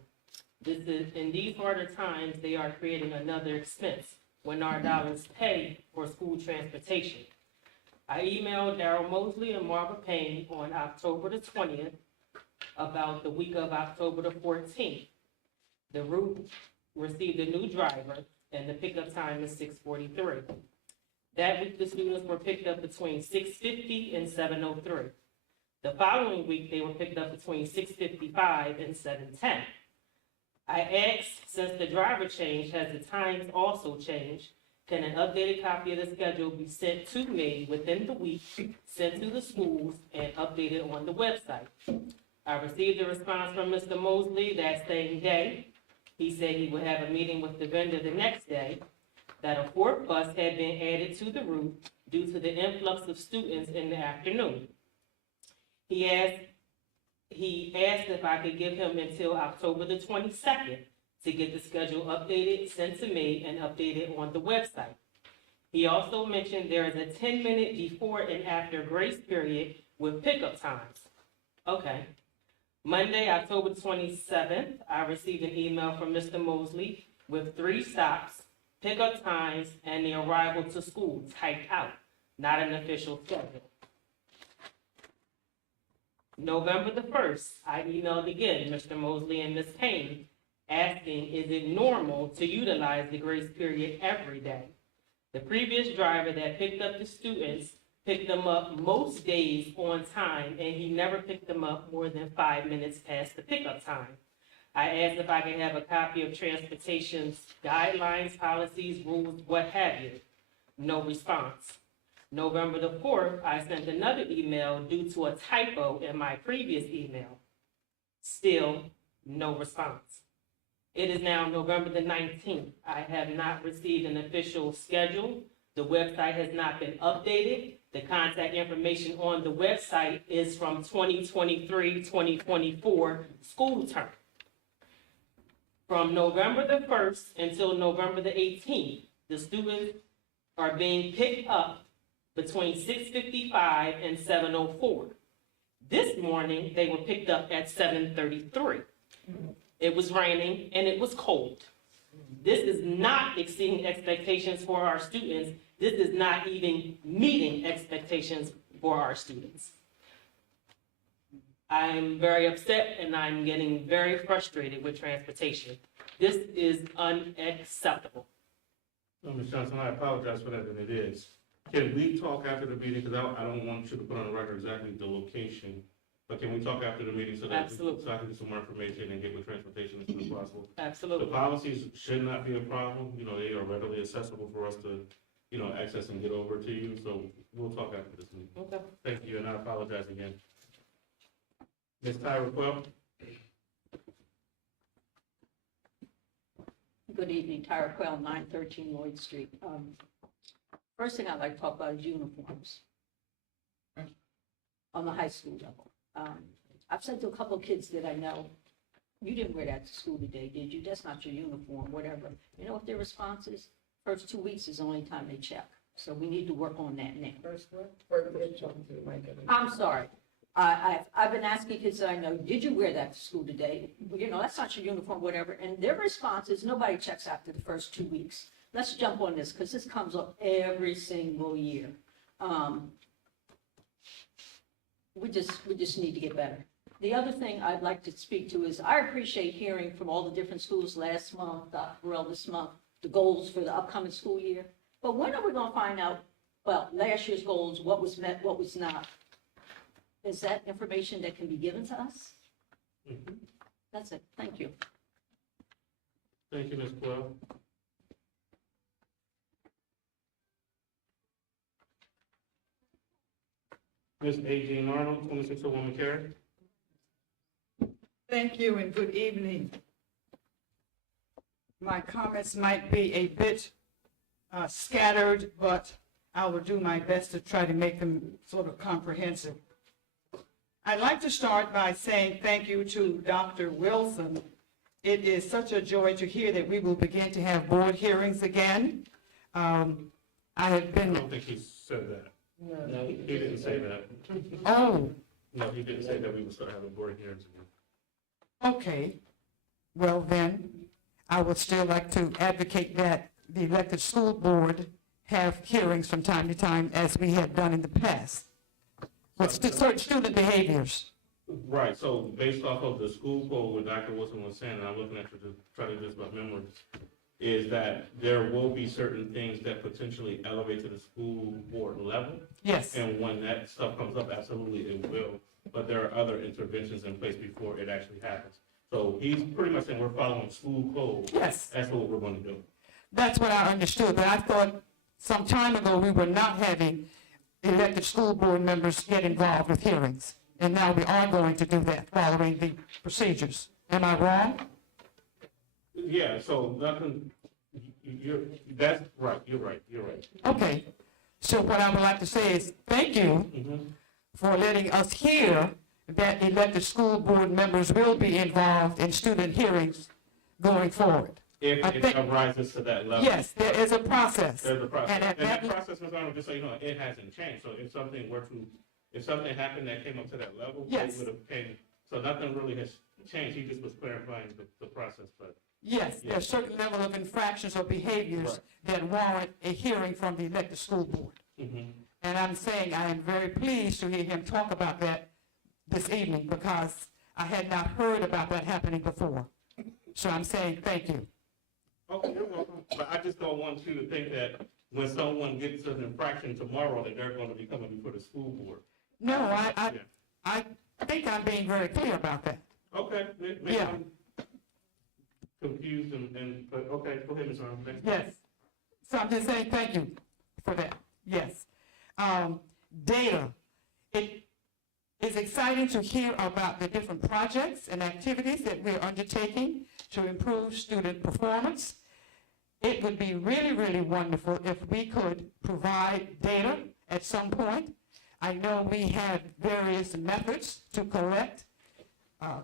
In these harder times, they are creating another expense when our dollars pay for school transportation. I emailed Darrell Mosley and Marva Payne on October the 20th about the week of October the 14th. The route received a new driver and the pickup time is 6:43. That week, the students were picked up between 6:50 and 7:03. The following week, they were picked up between 6:55 and 7:10. I asked, since the driver change, has the times also changed? Can an updated copy of the schedule be sent to me within the week, sent to the schools, and updated on the website? I received a response from Mr. Mosley that same day. He said he would have a meeting with the vendor the next day, that a fourth bus had been added to the route due to the influx of students in the afternoon. He asked if I could give him until October the 22nd to get the schedule updated, sent to me, and updated on the website. He also mentioned there is a 10-minute before and after grace period with pickup times. Okay. Monday, October 27th, I received an email from Mr. Mosley with 3 stops, pickup times, and the arrival to school typed out, not an official schedule. November the 1st, I emailed again Mr. Mosley and Ms. Payne asking, is it normal to utilize the grace period every day? The previous driver that picked up the students picked them up most days on time, and he never picked them up more than 5 minutes past the pickup time. I asked if I could have a copy of transportation's guidelines, policies, rules, what have you. No response. November the 4th, I sent another email due to a typo in my previous email. Still, no response. It is now November the 19th. I have not received an official schedule. The website has not been updated. The contact information on the website is from 2023-2024 school term. From November the 1st until November the 18th, the students are being picked up between 6:55 and 7:04. This morning, they were picked up at 7:33. It was raining and it was cold. This is not exceeding expectations for our students. This is not even meeting expectations for our students. I'm very upset and I'm getting very frustrated with transportation. This is unacceptable. No, Ms. Johnson, I apologize for that, and it is. Can we talk after the meeting, because I don't want you to put on the record exactly the location, but can we talk after the meeting so that, Absolutely. so I can get some more information and get with transportation as soon as possible? The Absolutely. policies should not be a problem, you know, they are readily accessible for us to, you know, access and get over to you, so we'll talk after this meeting. Okay. Thank you, and I apologize again. Ms. Tyra Quell? Good evening, Tyra Quell, 913 Lloyd Street. First thing I'd like to talk about is uniforms on the high school level. I've said to a couple of kids that I know, you didn't wear that to school today, did you? That's not your uniform, whatever. You know what their response is? First 2 weeks is the only time they check. So we need to work on that now. First one, first one, talking to the mic. I'm sorry. I've been asking kids that I know, did you wear that to school today? You know, that's not your uniform, whatever. And their response is, nobody checks after the first 2 weeks. Let's jump on this, because this comes up every single year. We just need to get better. The other thing I'd like to speak to is, I appreciate hearing from all the different schools last month, Dr. Burrell this month, the goals for the upcoming school year. But when are we gonna find out, well, last year's goals, what was met, what was not? Is that information that can be given to us? That's it. Thank you. Thank you, Ms. Quell. Ms. A. Jean Arnold, 2601 McCarran. Thank you and good evening. My comments might be a bit scattered, but I will do my best to try to make them sort of comprehensive. I'd like to start by saying thank you to Dr. Wilson. It is such a joy to hear that we will begin to have board hearings again. I have I been, don't think he said that. No, he didn't say that. oh, No, he didn't say that we would start having board hearings again. okay. Well, then, I would still like to advocate that the elected school board have hearings from time to time, as we have done in the past, with certain student behaviors. Right, so based off of the school poll, what Dr. Wilson was saying, and I'm looking at you to try to do this by memory, is that there will be certain things that potentially elevate to the school board level. Yes, And when that stuff comes up, absolutely it will, but there are other interventions in place before it actually happens. So he's pretty much saying we're following school code. yes, That's what we're gonna do. that's what I understood, but I thought some time ago we were not having elected school board members get involved with hearings. And now we are going to do that, following the procedures. Am I wrong? Yeah, so nothing, that's right, you're right. Okay, so what I would like to say is, thank you Mhm. for letting us hear that elected school board members will be involved in student hearings going forward. If I it think- arises to that level. Yes, there is a process. There's a process, And and at that that, process, Ms. Arnold, just so you know, it hasn't changed, so if something happened that came up to that level, Yes. it would have came, so nothing really has changed, he just was clarifying the process, but. yes, there are certain level of infractions or behaviors Right. that warrant a hearing from the elected school board. Mhm. And I'm saying I am very pleased to hear him talk about that this evening, because I had not heard about that happening before. So I'm saying thank you. Okay, you're welcome, but I just don't want you to think that when someone gets an infraction tomorrow, that they're gonna be coming before the school board. No, Yeah. I think I'm being very clear about that. Okay, maybe Yeah. I'm confused but, okay, go ahead, Ms. Arnold. Next. Yes. So I'm just saying thank you for that. Yes. Data. It is exciting to hear about the different projects and activities that we're undertaking to improve student performance. It would be really, really wonderful if we could provide data at some point. I know we have various methods to collect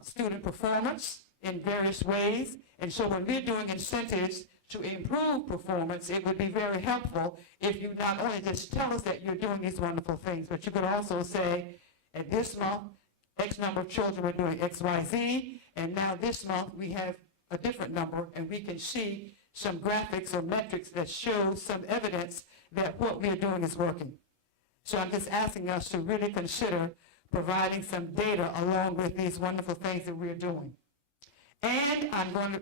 student performance in various ways. And so when we're doing incentives to improve performance, it would be very helpful if you not only just tell us that you're doing these wonderful things, but you could also say, at this month, X number of children are doing X, Y, Z, and now this month we have a different number, and we can see some graphics or metrics that show some evidence that what we're doing is working. So I'm just asking us to really consider providing some data along with these wonderful things that we're doing. And I'm going to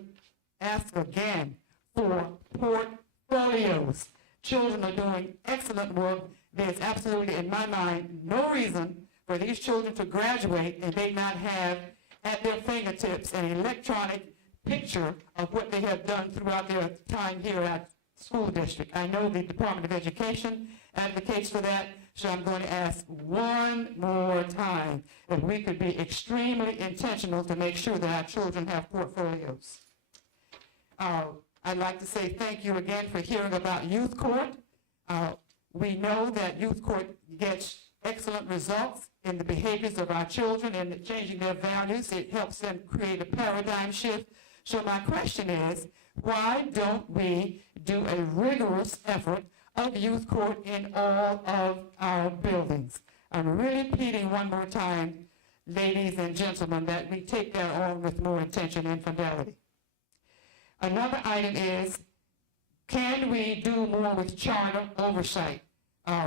ask again for portfolios. Children are doing excellent work. There's absolutely, in my mind, no reason for these children to graduate and they not have at their fingertips an electronic picture of what they have done throughout their time here at school district. I know the Department of Education advocates for that, so I'm going to ask one more time if we could be extremely intentional to make sure that our children have portfolios. I'd like to say thank you again for hearing about Youth Court. We know that Youth Court gets excellent results in the behaviors of our children and changing their values. It helps them create a paradigm shift. So my question is, why don't we do a rigorous effort of Youth Court in all of our buildings? I'm really pleading one more time, ladies and gentlemen, that we take that on with more intention and fidelity. Another item is, can we do more with charter oversight?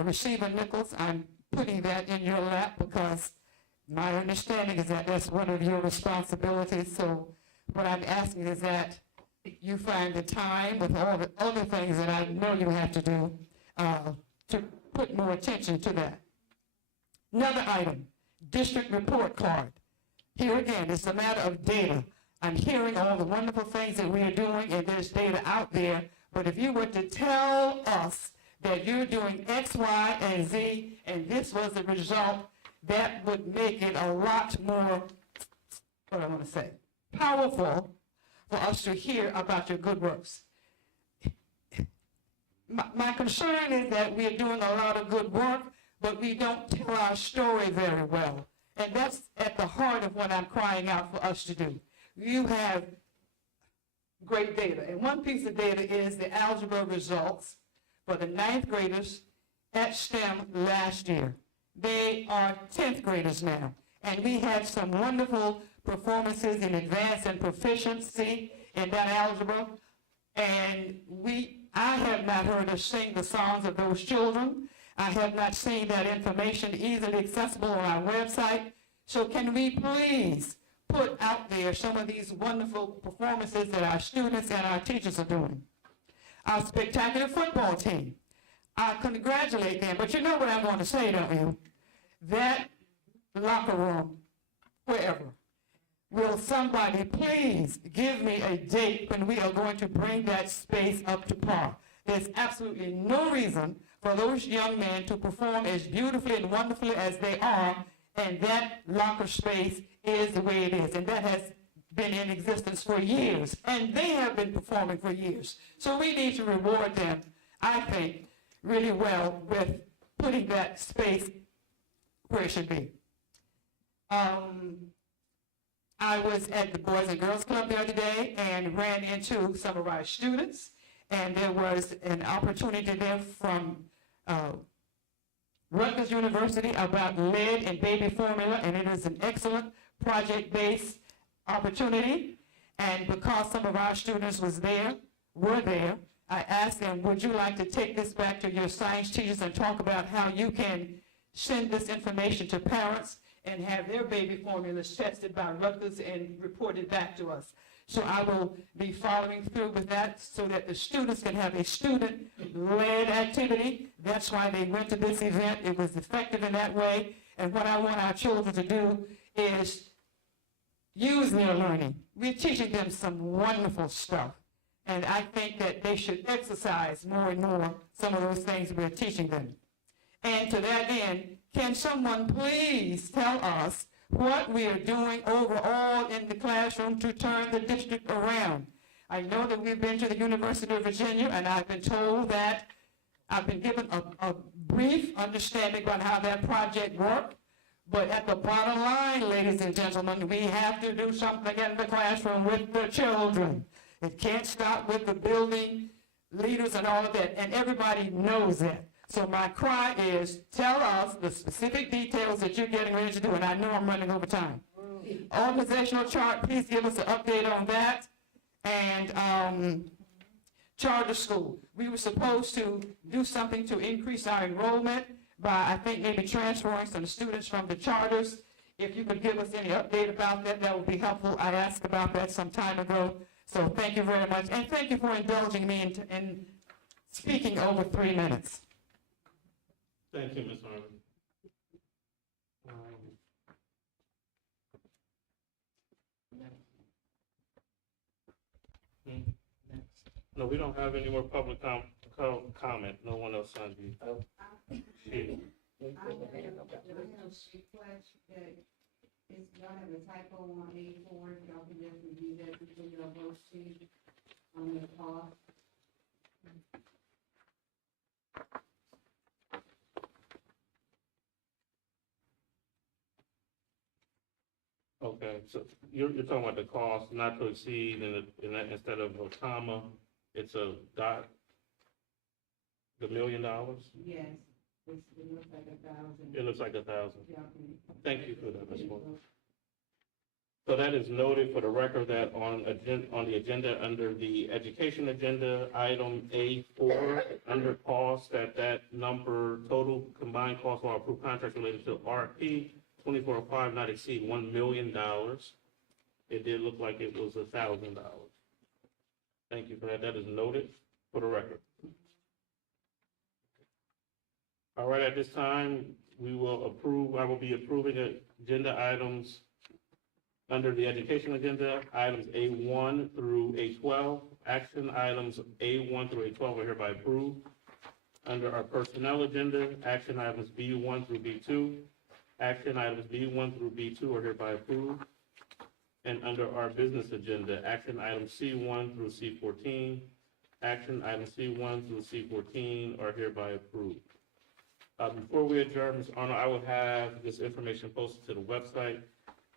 Receiver Nichols, I'm putting that in your lap because my understanding is that that's one of your responsibilities. So what I'm asking is that you find the time with all the other things that I know you have to do to put more attention to that. Another item, district report card. Here again, it's a matter of data. I'm hearing all the wonderful things that we are doing, and there's data out there, but if you were to tell us that you're doing X, Y, and Z, and this was the result, that would make it a lot more, what I want to say, powerful for us to hear about your good works. My concern is that we are doing a lot of good work, but we don't tell our story very well. And that's at the heart of what I'm crying out for us to do. You have great data. And one piece of data is the algebra results for the 9th graders at STEM last year. They are 10th graders now. And we had some wonderful performances in advanced and proficiency in that algebra. And I have not heard us sing the songs of those children. I have not seen that information easily accessible on our website. So can we please put out there some of these wonderful performances that our students and our teachers are doing? Our spectacular football team, I congratulate them, but you know what I want to say, don't you? That locker room, wherever, will somebody please give me a date when we are going to bring that space up to par? There's absolutely no reason for those young men to perform as beautifully and wonderfully as they are, and that locker space is the way it is, and that has been in existence for years, and they have been performing for years. So we need to reward them, I think, really well with putting that space where it should be. I was at the Boys and Girls Club the other day and ran into some of our students, and there was an opportunity there from Rutgers University about lead and baby formula, and it is an excellent project-based opportunity. And because some of our students were there, I asked them, would you like to take this back to your science teachers and talk about how you can send this information to parents and have their baby formulas tested by Rutgers and reported back to us? So I will be following through with that so that the students can have a student-led activity. That's why they went to this event. It was effective in that way. And what I want our children to do is use their learning. We're teaching them some wonderful stuff. And I think that they should exercise more and more some of those things we're teaching them. And to that end, can someone please tell us what we are doing overall in the classroom to turn the district around? I know that we've been to the University of Virginia, and I've been told that I've been given a brief understanding about how that project worked. But at the bottom line, ladies and gentlemen, we have to do something in the classroom with the children. It can't stop with the building leaders and all of that, and everybody knows that. So my cry is, tell us the specific details that you're getting ready to do, and I know I'm running over time. Organizational chart, please give us an update on that. And charter school, we were supposed to do something to increase our enrollment, by, I think, maybe transferring some students from the charters. If you could give us any update about that, that would be helpful. I asked about that some time ago. So thank you very much. And thank you for indulging me in speaking over 3 minutes. Thank you, Ms. Harmon. No, we don't have any more public comment. No one else signed the. It's, y'all have a typo on A4, y'all can just review that before y'all vote sheet on the cost. Okay, so you're talking about the cost not to exceed, and that instead of a comma, it's a dot? The $1 million? Yes, it looks like 1,000. It looks like 1,000. Y'all can- Thank you for that, Ms. Moore. So that is noted for the record that on the agenda, under the education agenda, item A4, under cost, that number, total combined cost for our approved contracts related to RP 2405 not exceed $1 million. It did look like it was $1,000. Thank you for that. That is noted for the record. All right, at this time, I will be approving agenda items under the education agenda, items A1 through A12. Action items A1 through A12 are hereby approved. Under our personnel agenda, action items B1 through B2. Action items B1 through B2 are hereby approved. And under our business agenda, action items C1 through C14. Action items C1 through C14 are hereby approved. Before we adjourn, Ms. Arnold, I will have this information posted to the website.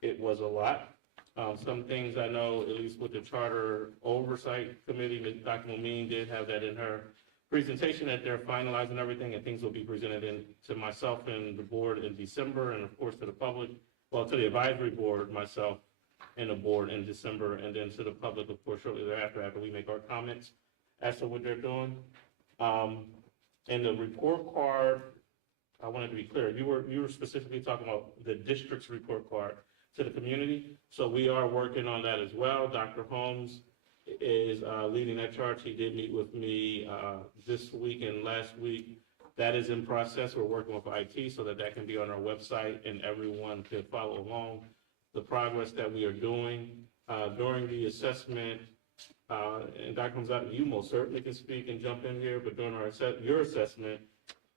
It was a lot. Some things I know, at least with the Charter Oversight Committee, Dr. Momine did have that in her presentation, that they're finalizing everything, and things will be presented to myself and the board in December, and of course to the public, well, to the advisory board, myself and the board in December, and then to the public, of course, shortly thereafter, after we make our comments as to what they're doing. In the report card, I wanted to be clear, you were specifically talking about the district's report card to the community. So we are working on that as well. Dr. Holmes is leading that charge. He did meet with me this week and last week. That is in process. We're working with IT so that can be on our website and everyone can follow along the progress that we are doing. During the assessment, and Dr. Holmes, you most certainly can speak and jump in here, but during your assessment,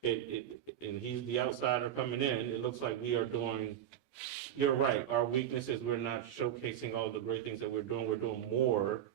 and he's the outsider coming in, it looks like we are doing, you're right, our weakness is we're not showcasing all the great things that we're doing more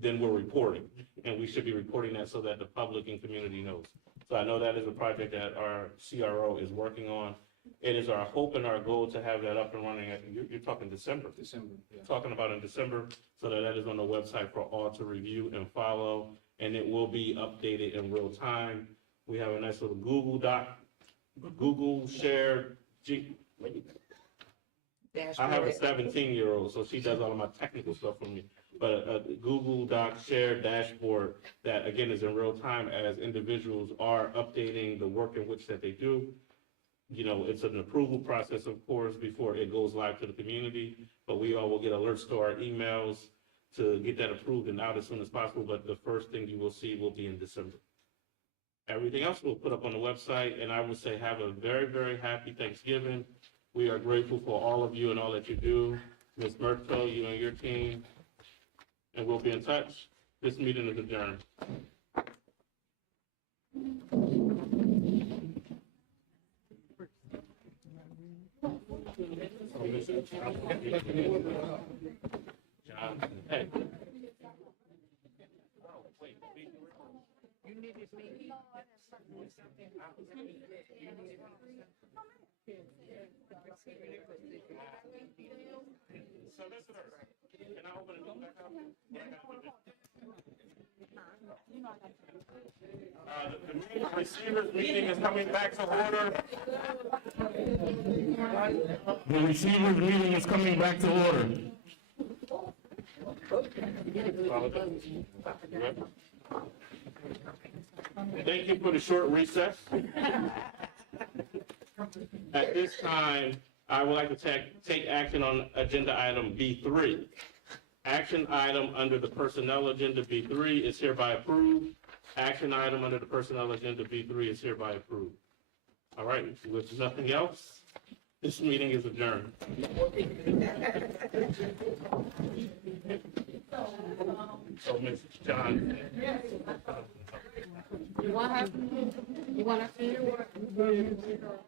than we're reporting, and we should be reporting that so that the public and community knows. So I know that is a project that our CRO is working on. It is our hope and our goal to have that up and running, you're talking December. Yeah. Talking about in December, so that is on the website for all to review and follow, and it will be updated in real time. We have a nice little Google shared. I have a 17-year-old, so she does all of my technical stuff for me. But a Google Doc shared dashboard that, again, is in real time as individuals are updating the work in which that they do. You know, it's an approval process, of course, before it goes live to the community, but we all will get alerts to our emails to get that approved and out as soon as possible. But the first thing you will see will be in December. Everything else we'll put up on the website, and I would say have a very, very happy Thanksgiving. We are grateful for all of you and all that you do. Ms. Murto, you and your team, and we'll be in touch. This meeting is adjourned. John, hey. You need this meeting. Solicitor, can I open it back up? The receivers meeting is coming back to order. The receivers meeting is coming back to order. Thank you for the short recess. At this time, I would like to take action on agenda item B3. Action item under the personnel agenda B3 is hereby approved. Action item under the personnel agenda B3 is hereby approved. All right, with nothing else, this meeting is adjourned. So, Ms. John. You want her to? You want her to?